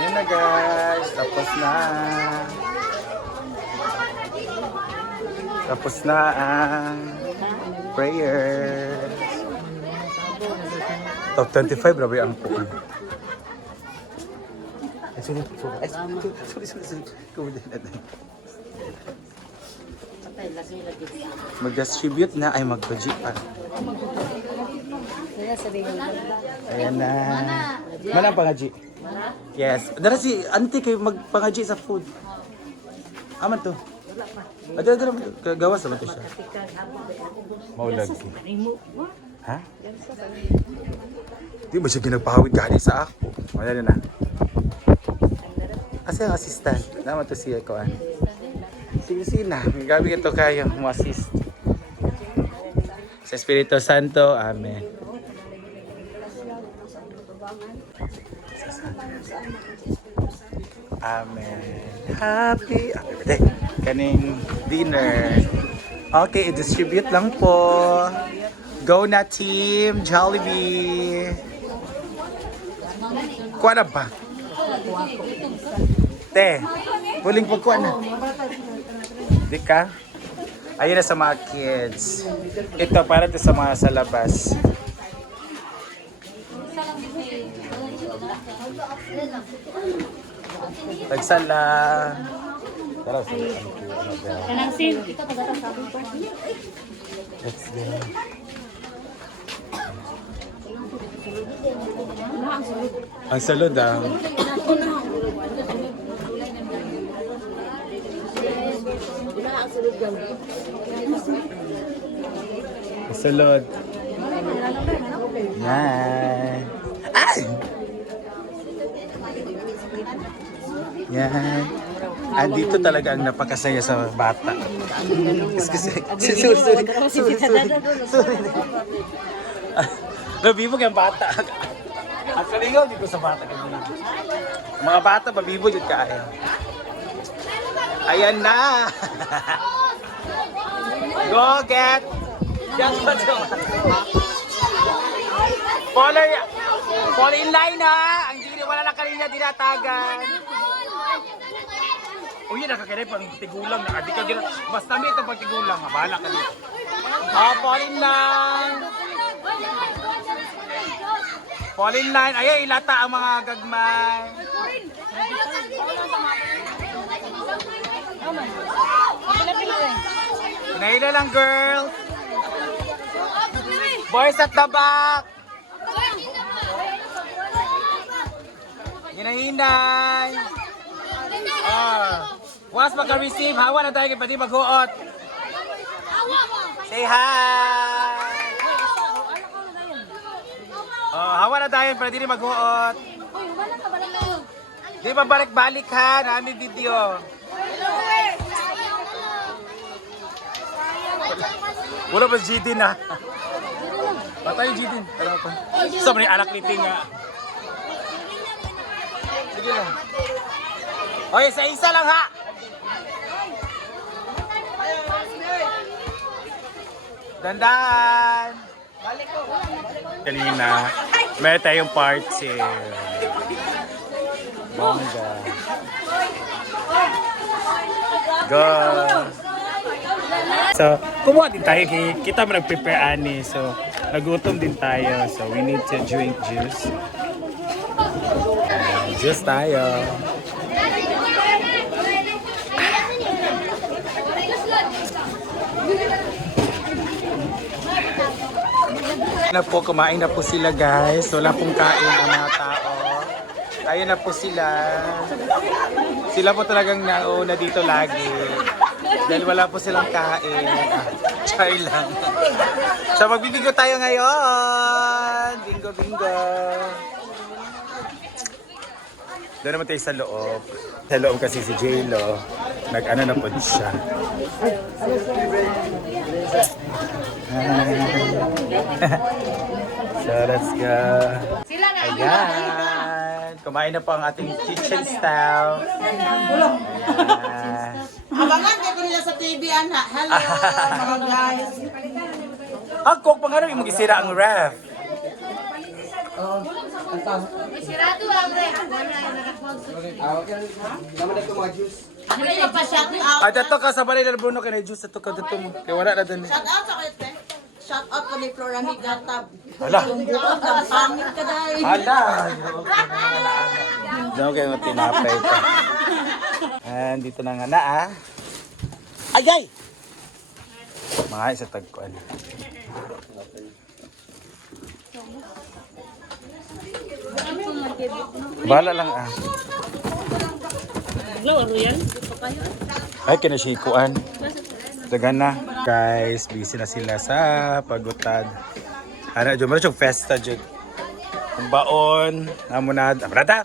Yan na guys, tapos na. Tapos na ang prayer. Top 25, grabe ang puan. Sorry. Mag-distribute na, ay mag-budget pa. Ayan na. Mana ang pangaji? Yes. Dara si auntie kayo magpangaji sa food. Aman to. Adara gawas naman to siya. Maulag. Ha? Di ba siya ginagpahawid gani sa ako? Wala na. Asa ang assistant? Naman to siya ko. Sige na. Gabi ito kayo mo assist. Sa Espiritu Santo. Amen. Amen. Happy birthday. Kaning dinner. Okay, i-distribute lang po. Go na team Jollibee. Kuha na ba? Te, huling pagkuha na. Di ka? Ayun na sa mga kids. Ito para to sa mga sa labas. Tagsala. Tara, Kanang sim. let's go. Ang salud ah. Ang salud. Yan. Ay! Yan. Andito talaga ang napakasaya sa bata. Sorry. Nabibog yung bata. At kalingaw dito sa bata. Mga bata, mabibog yun kaya. Ayan na! Go get! Follow in line ha! Ang dili wala na kanina dinatagan. Uy, nakakaray pang tigulang na. Di ka gina. Mas nami itong pag tigulang. Bahala ka dito. Fall in line. Fall in line. Ay, ilata ang mga gagmay. Naila lang, girls. Boys at the back. Hinahinay. Once maka-receive, hawa na tayo kay pati maghuot. Say hi! Hawa na tayo pati maghuot. Di ba balik-balik ha? Nami video. Wala ba Jidin ha? Patay Jidin. So, may anak ni Ting nga. Sige lang. Oy, isa lang ha. Dandan. Kanina, may tayong party. Bongga. Go. So, kumuha din tayo. Kita mo nag-prepare ani. So, nagutom din tayo. So, we need to drink juice. Juice tayo. Na po, kumain na po sila guys. Wala pong kain ang mga tao. Ayun na po sila. Sila po talagang nauna dito lagi. Dahil wala po silang kain. Char lang. So magbibingo tayo ngayon. Bingo. Doon naman tayo sa loob. Sa loob kasi si J-Lo. Nag-ano na po siya. So let's go. Ayan. Kumain na po ang ating kitchen staff. Abangan kayo ko nila sa TV, anak. Hello, mga guys. Ako, pang ano yung mag-isira ang ref? Hindi mo pa shout out. At ito ka sa balay na Bruno kay juice ito ka dito mo. Kay wala na din. Shout out sa kayo, te. Shout out ko ni Flora Higata. Hala. Yung bukas ang pangit ka dahil. Hala. Diyan kayo tinapay ito. And dito na nga na ah. Ayay! Mga isa tagkuan. Bala lang ah. Bigla, ano yan? Ay, kinasikuan. Dagan na. Guys, busy na sila sa pagutad. Ano, dyan mo na siyang festa dyan. Ang baon, amo na, abrada,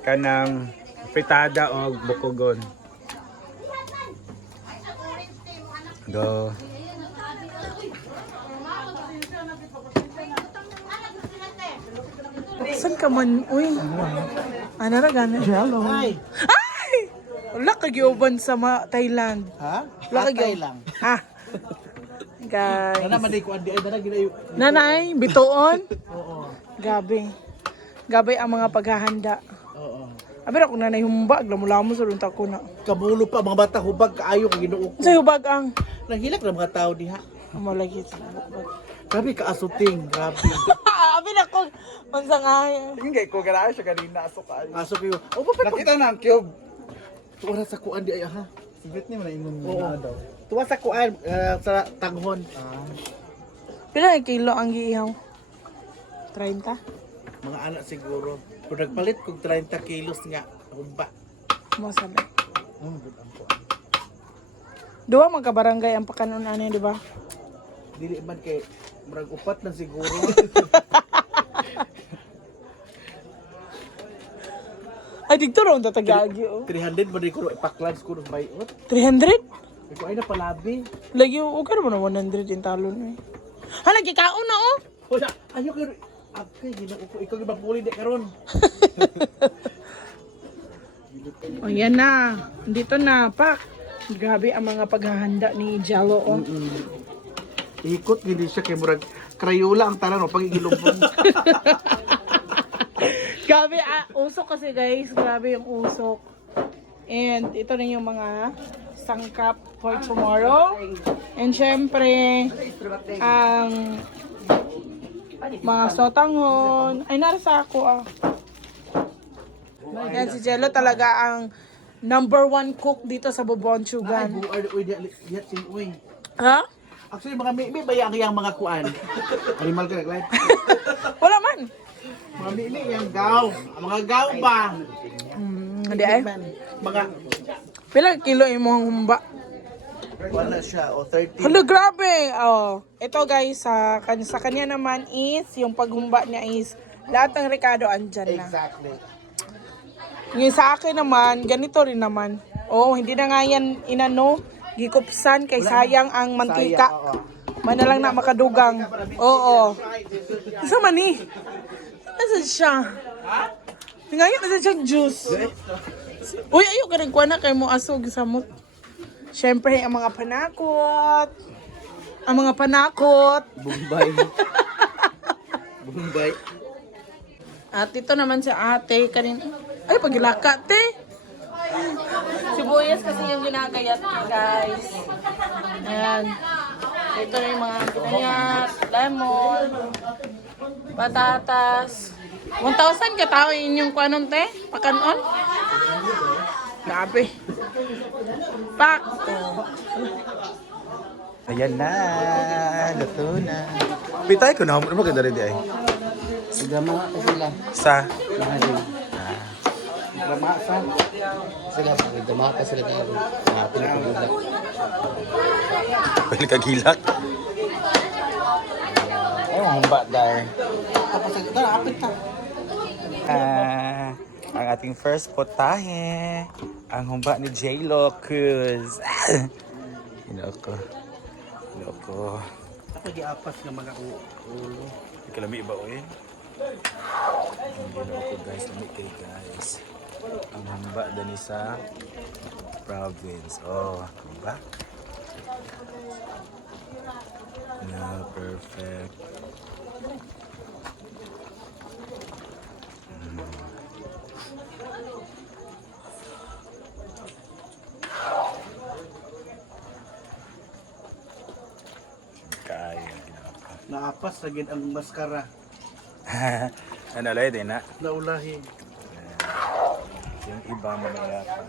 kanang fritada o bukogon. Do. Saan ka man? Uy. Ano ra gani? Hello. Ay! Wala ka gyuban sa Thailand. Ha? Wala ka Atay gyuban. lang. Ha? Guys. Wala man ko andi ay dara ginayo. Nanay, bituon. Oo. Gabi. Gabi ang mga paghahanda. Oo. Abi ako nanay humbag, lamulamo sa lunta ko na. Kamulo pa mga bata hubag kaayo kay Ginoo ko. Sa hubag ang Nahilak na mga tao diha. amalagit. Grabe ka asuting, grabe. Abi na ko unsa nga. Hindi ko gara siya kanina aso ka. Aso kayo. O ba pa Nakita na ang cube. tuwa sa kuan di ay ha. Sigit ni mo na ingon Oo. Tuwa sa kuan sa tanghon. Pila na kilo ang giihaw? 30? Mga anak siguro. Kung nagpalit kog 30 kilos nga humba. Mo sabi. Good ang kuan. Duwa man ka barangay ang pakanon ani, di ba? Dili man kay murag upat na siguro. Ay dito raw ta tagagi oh. 300 man di ko ipaklans ko ng bayot. 300? Ko ay na palabi. Lagi okay naman na 100 yung talon eh. Hala, gikaon na oh! Wala, ayo kayo. Okay, ginoo ko ikaw gibapuli di karon. O yan na. Dito na, pak. Grabe ang mga paghahanda ni Jello oh. Ikot gini siya kay murag Crayola ang tanan o pagigilubong. Grabe, usok kasi guys. Grabe yung usok. And ito na yung mga sangkap for tomorrow. And syempre, ang mga sotanghon. Ay, narasa ako ah. Yan si Jello talaga ang #1 cook dito sa Ay, Bobonchugan. buar oy di sin uy. Ha? Actually mga may bayang yang mga kuan. Animal ka nagline. Wala man. Mga mimi yang gaw, mga gaw ba? Hindi ay. Mga Pila kilo imong humba? wala siya o 30. Hala, grabe! Oh, ito guys, sa kanya naman is, yung paghumba niya is, lahat ng rekado andyan na. Exactly. Yung sa akin naman, ganito rin naman. Oh, hindi na nga yan inano, gikupsan kay sayang ang mantika. Oo. Mana lang na makadugang. Oo. Isa man eh. Nasaan siya? Ngayon, nasaan siyang juice? Uy, ayok ka rin kuha na kay mo asog sa mut. Siyempre, ang mga panakot. Ang mga panakot. Bombay. Bombay. At ito naman si ate. Ay, pagilaka, te. Sibuyas kasi yung ginagayat niya, guys. Ayan. Ito na yung mga ginayat. Lemon. Patatas. 1,000 ka tao inyong kuanon, te? Pakanon? Grabe. Pak. Ayan na, luto na. Pitay ko na, ano ba ganda rin di ay? Gama sila. Sa? Gama sa Sila, gama ka sila ngayon. Pinagulak. Pwede kagilak. Ay, humba dahil. tapos ito apit ta. Ang ating first potahe. Ang humba ni J-Lo Cruz. Hinoko. Hinoko. Ako giapas nga mga ulo. Kalami ba o yun? Ang hinoko guys. Lamig kayo guys. Ang humba dani sa province. Oh, diba? Na perfect. Naapas na gid ang maskara. Ano lay din na? Naulahi. Yung iba mo na yata.